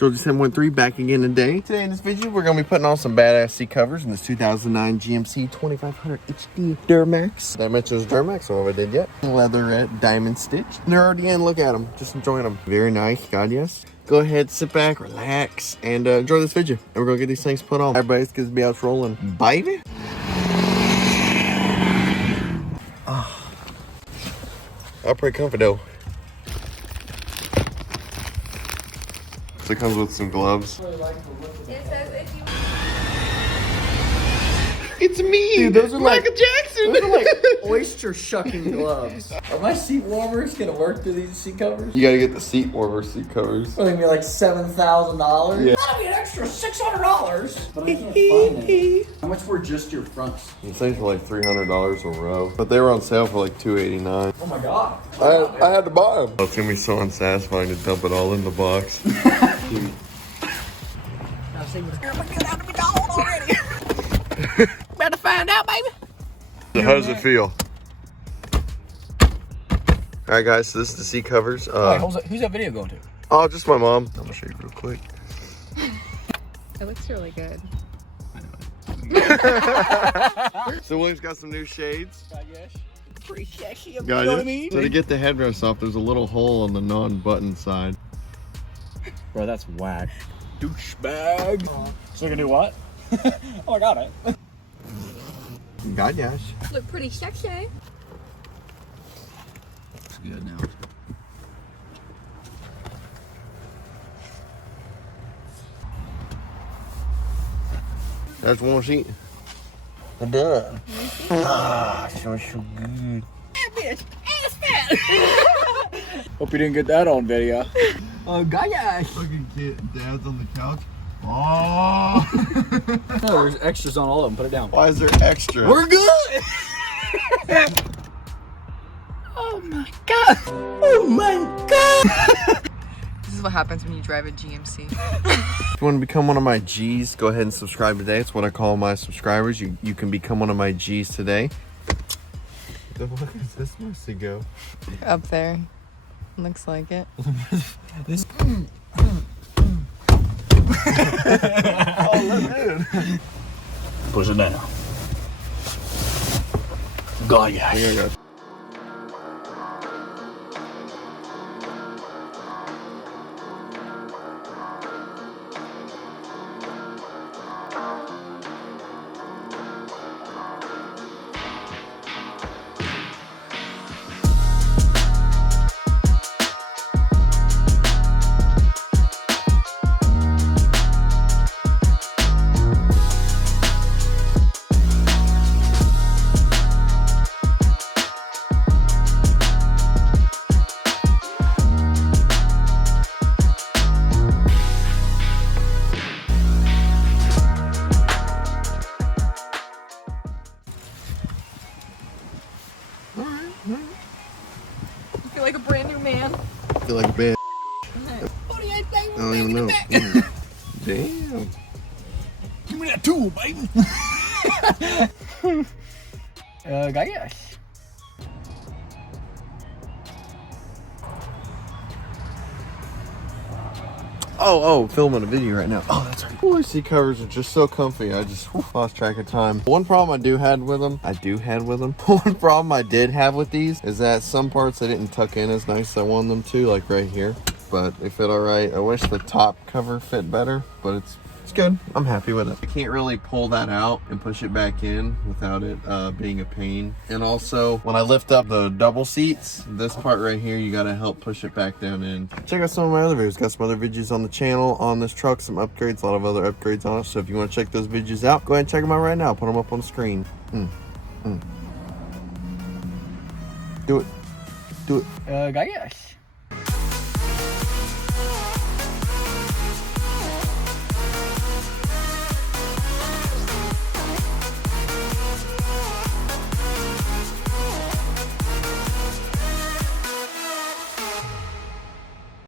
Georgia 713 back again today. Today in this video, we're going to be putting on some badass seat covers in this 2009 GMC 2500 HD Duramax. Did I mention it was Duramax? I don't know if I did yet. Leatherette diamond stitch. And they're already in. Look at them. Just enjoying them. Very nice. God, yes. Go ahead, sit back, relax, and enjoy this video. And we're going to get these things put on. Everybody's going to be out rolling. Baby. Oh. I'm pretty comfy though. It comes with some gloves. It's me! Dude, those are Michael Jackson! Those are like oyster shucking gloves. Are my seat warmers gonna work through these seat covers? You gotta get the seat warmer seat covers. What, be like $7,000? Yeah. That'll be an extra $600! But I can't find it. How much were just your fronts? These things were like $300 a row. But they were on sale for like $289. Oh my god. I had to buy them. It's gonna be so unsatisfying to dump it all in the box. Better find out, baby. So how does it feel? Alright guys, so this is the seat covers. Who's that video going to? Oh, just my mom. I'm gonna show you real quick. It looks really good. So William's got some new shades. Yes. Pretty sexy, you Got know it. what I mean? So to get the headrest off, there's a little hole on the non-button side. Bro, that's whack. Douchebag. So you're gonna do what? Oh, I got it. God, yes. Look pretty sexy. It's good now. That's one seat. I'm done. Ah, so good. Bitch, ass fat. Hope you didn't get that on video. Oh, gosh. Fucking kid, dad's on the couch. Oh. No, there's extras on all of them. Put it down. Why is there extra? We're good. Oh my god. Oh my god. This is what happens when you drive a GMC. If you want to become one of my G's, go ahead and subscribe today. It's what I call my subscribers. You can become one of my G's today. The fuck is this supposed to go? Up there. Looks like it. This. Oh, look, dude. Push it down. God, yeah. Here we go. You feel like a brand new man. I feel like a bad. I I don't even know. Damn. Give me that tool, baby. Guys. Oh, filming a video right now. Oh, that's right. Boy, seat covers are just so comfy. I just lost track of time. One problem I had with them. One problem I did have with these is that some parts they didn't tuck in as nice as I wanted them to, like right here. But they fit all right. I wish the top cover fit better, but it's good. I'm happy with it. I can't really pull that out and push it back in without it being a pain. And also, when I lift up the double seats, this part right here, you gotta help push it back down in. Check out some of my other videos. Got some other videos on the channel on this truck, some upgrades, a lot of other upgrades on it. So if you want to check those videos out, go ahead and check them out right now. Put them up on the screen. Do it. Guys.